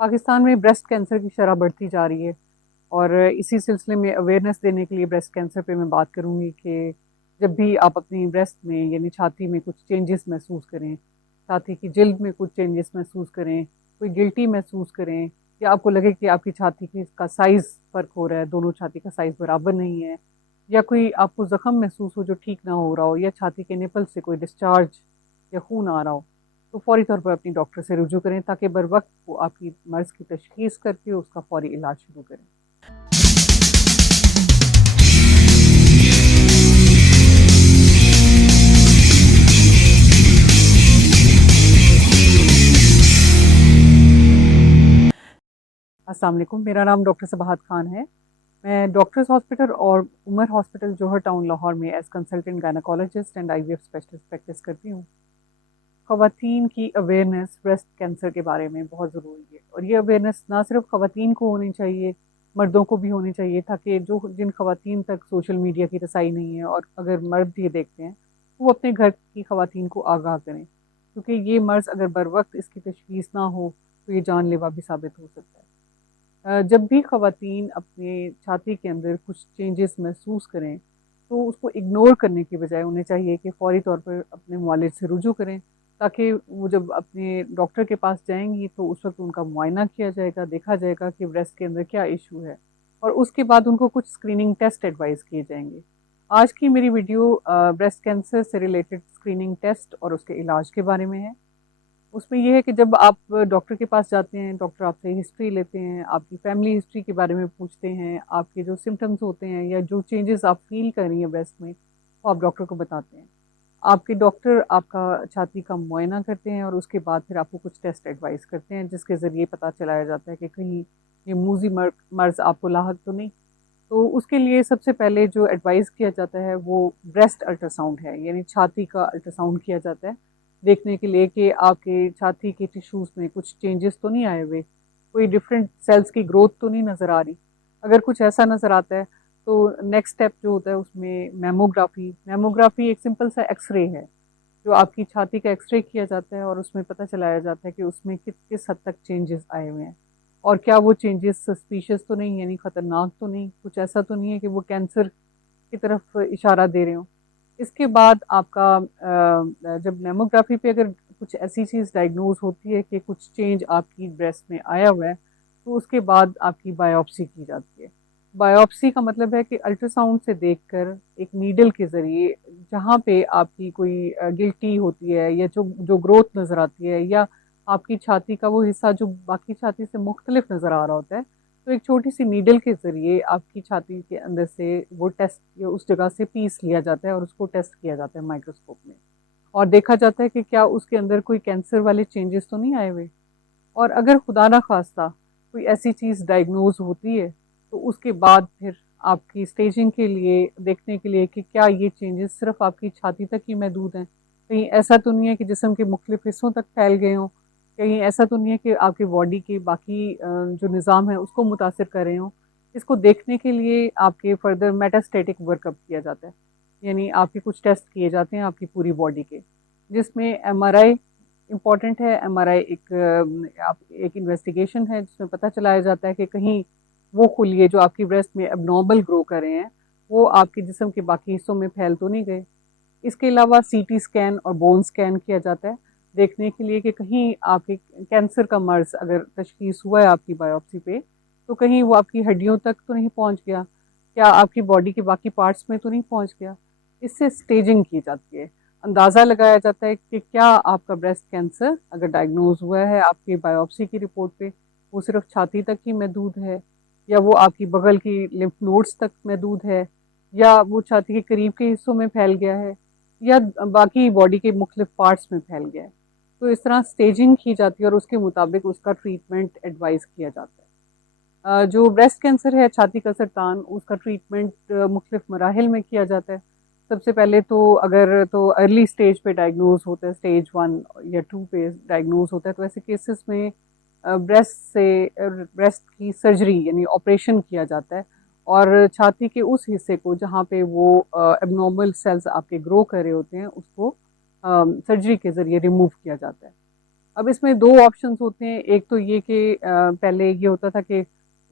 پاکستان میں breast cancer کی شرح بڑھتی جا رہی ہے، اور اسی سلسلے میں اویئرنیس دینے کے لیے بریسٹ کینسر پہ میں بات کروں گی کہ جب بھی آپ اپنی بریسٹ میں یعنی چھاتی میں کچھ چینجز محسوس کریں، چھاتی کی جلد میں کچھ چینجز محسوس کریں، کوئی گلٹی محسوس کریں، یا آپ کو لگے کہ آپ کی چھاتی کا سائز فرق ہو رہا ہے، دونوں چھاتی کا سائز برابر نہیں ہے، یا کوئی آپ کو زخم محسوس ہو جو ٹھیک نہ ہو رہا ہو، یا چھاتی کے نپل سے کوئی ڈسچارج یا خون آ رہا ہو، تو فوری طور پر اپنی ڈاکٹر سے رجوع کریں تاکہ بر وقت وہ آپ کی مرض کی تشخیص کر کے اس کا فوری علاج شروع کریں۔ السلام علیکم، میرا نام ڈاکٹر صباحت خان ہے۔ میں ڈاکٹرز ہاسپٹل اور عمر ہاسپٹل جوہر ٹاؤن لاہور میں as consultant gynaecologist and I V F specialist practice کرتی ہوں۔ خواتین کی اویئرنیس بریسٹ کینسر کے بارے میں بہت ضروری ہے، اور یہ اویئرنیس نہ صرف خواتین کو ہونی چاہیے، مردوں کو بھی ہونی چاہیے، تاکہ جن خواتین تک سوشل میڈیا کی رسائی نہیں ہے، اور اگر مرد یہ دیکھتے ہیں وہ اپنے گھر کی خواتین کو آگاہ کریں، کیونکہ یہ مرض اگر بر وقت اس کی تشخیص نہ ہو تو یہ جان لیوا بھی ثابت ہو سکتا ہے۔ جب بھی خواتین اپنے چھاتی کے اندر کچھ چینجز محسوس کریں تو اس کو اگنور کرنے کی بجائے انہیں چاہیے کہ فوری طور پر اپنے معالج سے رجوع کریں، تاکہ وہ جب اپنے ڈاکٹر کے پاس جائیں گی تو اس وقت ان کا معائنہ کیا جائے گا، دیکھا جائے گا کہ بریسٹ کے اندر کیا ایشو ہے، اور اس کے بعد ان کو کچھ اسکریننگ ٹیسٹ ایڈوائز کیے جائیں گے۔ آج کی میری ویڈیو بریسٹ کینسر سے ریلیٹڈ اسکریننگ ٹیسٹ اور اس کے علاج کے بارے میں ہے۔ اس میں یہ ہے کہ جب آپ ڈاکٹر کے پاس جاتے ہیں، ڈاکٹر آپ سے ہسٹری لیتے ہیں، آپ کی فیملی ہسٹری کے بارے میں پوچھتے ہیں، آپ کے جو سمٹمز ہوتے ہیں یا جو چینجز آپ فیل کر رہی ہیں بریسٹ میں وہ آپ ڈاکٹر کو بتاتے ہیں۔ آپ کے ڈاکٹر آپ کا چھاتی کا معائنہ کرتے ہیں، اور اس کے بعد پھر آپ کو کچھ ٹیسٹ ایڈوائز کرتے ہیں، جس کے ذریعے پتہ چلایا جاتا ہے کہ کہیں یہ موذی مرض آپ کو لاحق تو نہیں۔ تو اس کے لیے سب سے پہلے جو ایڈوائز کیا جاتا ہے وہ بریسٹ الٹرا ساؤنڈ ہے، یعنی چھاتی کا الٹرا ساؤنڈ کیا جاتا ہے، دیکھنے کے لیے کہ آپ کے چھاتی کے ٹیشوز میں کچھ چینجز تو نہیں آئے ہوئے، کوئی ڈفرینٹ سیلز کی گروتھ تو نہیں نظر آ رہی۔ اگر کچھ ایسا نظر آتا ہے تو نیکسٹ اسٹیپ جو ہوتا ہے اس میں میموگرافی ایک سمپل سا ایکس رے ہے، جو آپ کی چھاتی کا ایکس رے کیا جاتا ہے، اور اس میں پتہ چلایا جاتا ہے کہ اس میں کس حد تک چینجز آئے ہوئے ہیں، اور کیا وہ چینجز سسپیشس تو نہیں، یعنی خطرناک تو نہیں، کچھ ایسا تو نہیں ہے کہ وہ کینسر کی طرف اشارہ دے رہے ہوں۔ اس کے بعد آپ کا جب میموگرافی پہ اگر کچھ ایسی چیز ڈائگنوز ہوتی ہے کہ کچھ چینج آپ کی بریسٹ میں آیا ہوا ہے، تو اس کے بعد آپ کی بایوپسی کی جاتی ہے۔ بایوپسی کا مطلب ہے کہ الٹرا ساؤنڈ سے دیکھ کر ایک نیڈل کے ذریعے جہاں پہ آپ کی کوئی گلٹی ہوتی ہے یا جو گروتھ نظر آتی ہے، یا آپ کی چھاتی کا وہ حصہ جو باقی چھاتی سے مختلف نظر آ رہا ہوتا ہے، تو ایک چھوٹی سی نیڈل کے ذریعے آپ کی چھاتی کے اندر سے وہ ٹیسٹ یا اس جگہ سے پیس لیا جاتا ہے، اور اس کو ٹیسٹ کیا جاتا ہے مائکروسکوپ میں، اور دیکھا جاتا ہے کہ کیا اس کے اندر کوئی کینسر والے چینجز تو نہیں آئے ہوئے۔ اور اگر خدا نہ خواستہ کوئی ایسی چیز ڈائگنوز ہوتی ہے تو اس کے بعد پھر آپ کی اسٹیجنگ کے لیے دیکھنے کے لیے کہ کیا یہ چینجز صرف آپ کی چھاتی تک ہی محدود ہیں، کہیں ایسا تو نہیں ہے کہ جسم کے مختلف حصوں تک پھیل گئے ہوں، کہیں ایسا تو نہیں ہے کہ آپ کی باڈی کے باقی جو نظام ہے اس کو متاثر کر رہے ہوں۔ اس کو دیکھنے کے لیے آپ کے فردر میٹاسٹیٹک ورک اپ کیا جاتا ہے، یعنی آپ کے کچھ ٹیسٹ کیے جاتے ہیں آپ کی پوری باڈی کے، جس میں ایم آر آئی امپورٹنٹ ہے۔ ایم آر آئی ایک انویسٹیگیشن ہے جس میں پتہ چلایا جاتا ہے کہ کہیں وہ خلیے جو آپ کی بریسٹ میں اب نارمل گرو کر رہے ہیں وہ آپ کے جسم کے باقی حصوں میں پھیل تو نہیں گئے۔ اس کے علاوہ سی ٹی اسکین اور بون اسکین کیا جاتا ہے، دیکھنے کے لیے کہ کہیں آپ کے کینسر کا مرض اگر تشخیص ہوا ہے آپ کی بایوپسی پہ تو کہیں وہ آپ کی ہڈیوں تک تو نہیں پہنچ گیا، کیا آپ کی باڈی کے باقی پارٹس میں تو نہیں پہنچ گیا۔ اس سے سٹیجنگ کی جاتی ہے، اندازہ لگایا جاتا ہے کہ کیا آپ کا بریسٹ کینسر اگر ڈائگنوز ہوا ہے آپ کی بایوپسی کی رپورٹ پہ وہ صرف چھاتی تک ہی محدود ہے، یا وہ آپ کی بغل کی لمف نوڈس تک محدود ہے، یا وہ چھاتی کے قریب کے حصوں میں پھیل گیا ہے، یا باقی باڈی کے مختلف پارٹس میں پھیل گیا ہے۔ تو اس طرح سٹیجنگ کی جاتی ہے اور اس کے مطابق اس کا ٹریٹمنٹ ایڈوائز کیا جاتا ہے۔ جو بریسٹ کینسر ہے، چھاتی کا سرطان، اس کا ٹریٹمنٹ مختلف مراحل میں کیا جاتا ہے۔ سب سے پہلے تو اگر تو ارلی سٹیج پہ ڈائگنوز ہوتا ہے، سٹیج 1 یا 2 پہ ڈائگنوز ہوتا ہے، تو ایسے کیسز میں بریسٹ کی سرجری یعنی آپریشن کیا جاتا ہے، اور چھاتی کے اس حصے کو جہاں پہ وہ اب نارمل سیلز آپ کے گرو کر رہے ہوتے ہیں اس کو سرجری کے ذریعے ریموو کیا جاتا ہے۔ اب اس میں دو آپشنس ہوتے ہیں. ایک تو یہ کہ پہلے یہ ہوتا تھا کہ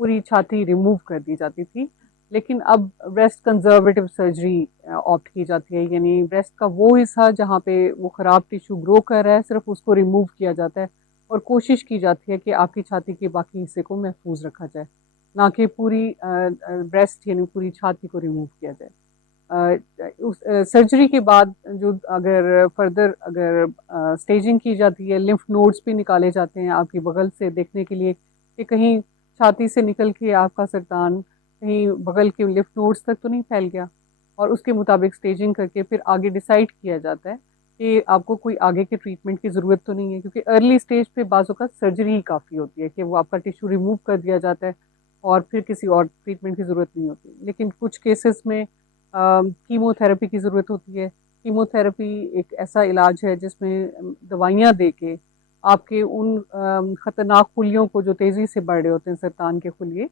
پوری چھاتی ریموو کر دی جاتی تھی، لیکن اب بریسٹ کنزرویٹو سرجری آپٹ کی جاتی ہے، یعنی بریسٹ کا وہ حصہ جہاں پہ وہ خراب ٹیشو گرو کر رہا ہے صرف اس کو ریموو کیا جاتا ہے، اور کوشش کی جاتی ہے کہ آپ کی چھاتی کے باقی حصے کو محفوظ رکھا جائے، نہ کہ پوری بریسٹ یعنی پوری چھاتی کو ریموو کیا جائے. سرجری کے بعد جو اگر فردر اگر اسٹیجنگ کی جاتی ہے، لمف نوڈس بھی نکالے جاتے ہیں آپ کی بغل سے دیکھنے کے لیے کہ کہیں چھاتی سے نکل کے آپ کا سرطان کہیں بغل کے لمف نوڈس تک تو نہیں پھیل گیا، اور اس کے مطابق اسٹیجنگ کر کے پھر آگے ڈیسائیڈ کیا جاتا ہے کہ آپ کو کوئی آگے کے ٹریٹمنٹ کی ضرورت تو نہیں ہے، کیونکہ ارلی اسٹیج پہ بعض اوقات سرجری ہی کافی ہوتی ہے کہ وہ آپ کا ٹیشو ریموو کر دیا جاتا ہے اور پھر کسی اور ٹریٹمنٹ کی ضرورت نہیں ہوتی. لیکن کچھ کیسز میں کیمو تھراپی کی ضرورت ہوتی ہے. کیمو تھراپی ایک ایسا علاج ہے جس میں دوائیاں دے کے آپ کے ان خطرناک خلیوں کو جو تیزی سے بڑھ رہے ہوتے ہیں سرطان کے خلیے،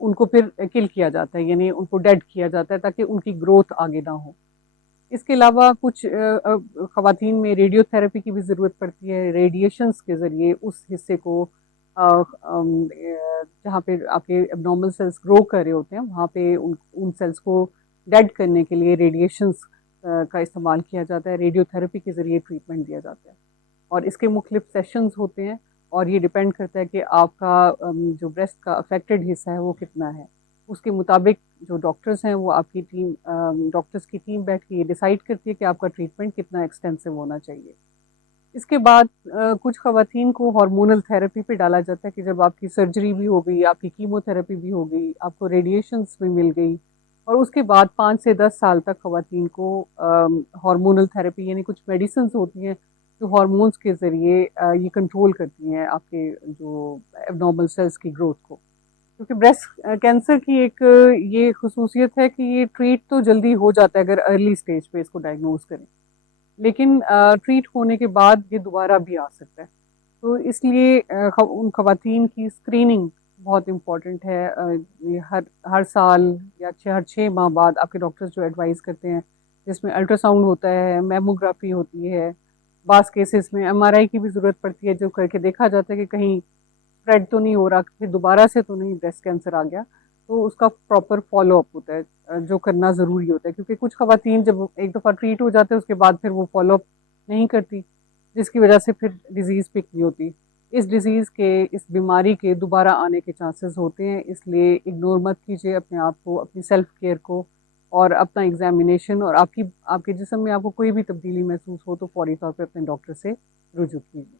ان کو پھر کل کیا جاتا ہے، یعنی ان کو ڈیڈ کیا جاتا ہے تاکہ ان کی گروتھ آگے نہ ہو. اس کے علاوہ کچھ خواتین میں ریڈیو تھراپی کی بھی ضرورت پڑتی ہے، ریڈیشنز کے ذریعے اس حصے کو جہاں پہ آپ کے اب نارمل سیلس گرو کر رہے ہوتے ہیں وہاں پہ ان سیلس کو ڈیڈ کرنے کے لیے ریڈیشنز کا استعمال کیا جاتا ہے، ریڈیو تھراپی کے ذریعے ٹریٹمنٹ دیا جاتا ہے. اور اس کے مختلف سیشنز ہوتے ہیں، اور یہ ڈپینڈ کرتا ہے کہ آپ کا جو بریسٹ کا افیکٹڈ حصہ ہے وہ کتنا ہے. اس کے مطابق جو ڈاکٹرز ہیں وہ آپ کی ٹیم ڈاکٹرز کی ٹیم بیٹھ کے یہ ڈیسائیڈ کرتی ہے کہ آپ کا ٹریٹمنٹ کتنا ایکسٹینسو ہونا چاہیے. اس کے بعد کچھ خواتین کو ہارمونل تھراپی پہ ڈالا جاتا ہے کہ جب آپ کی سرجری بھی ہو گئی، آپ کی کیمو تھراپی بھی ہو گئی، آپ کو ریڈیشنز بھی مل گئی، اور اس کے بعد 5 سے 10 سال تک خواتین کو ہارمونل تھراپی یعنی کچھ میڈیسنز ہوتی ہیں جو ہارمونز کے ذریعے یہ کنٹرول کرتی ہیں آپ کے جو اب نارمل سیلس کی گروتھ کو. کیونکہ بریسٹ کینسر کی ایک یہ خصوصیت ہے کہ یہ ٹریٹ تو جلدی ہو جاتا ہے اگر ارلی سٹیج پہ اس کو ڈائگنوز کریں، لیکن ٹریٹ ہونے کے بعد یہ دوبارہ بھی آ سکتا ہے. تو اس لیے ان خواتین کی اسکریننگ بہت امپورٹنٹ ہے. یہ ہر سال یا ہر 6 ماہ بعد آپ کے ڈاکٹرز جو ایڈوائز کرتے ہیں، جس میں الٹرا ساؤنڈ ہوتا ہے، میموگرافی ہوتی ہے، بعض کیسز میں MRI کی بھی ضرورت پڑتی ہے جو کر کے دیکھا جاتا ہے کہ کہیں اسپریڈ تو نہیں ہو رہا، پھر دوبارہ سے تو نہیں بریسٹ کینسر آ گیا. تو اس کا پراپر فالو اپ ہوتا ہے جو کرنا ضروری ہوتا ہے، کیونکہ کچھ خواتین جب ایک دفعہ ٹریٹ ہو جاتے ہیں اس کے بعد پھر وہ فالو اپ نہیں کرتی، جس کی وجہ سے پھر ڈیزیز پک نہیں ہوتی. اس ڈیزیز کے اس بیماری کے دوبارہ آنے کے چانسز ہوتے ہیں، اس لیے اگنور مت کیجیے اپنے آپ کو، اپنی سیلف کیئر کو، اور اپنا ایگزامینیشن، اور آپ کے جسم میں آپ کو کوئی بھی تبدیلی محسوس ہو تو فوری طور پہ اپنے ڈاکٹر سے رجوع کیجیے.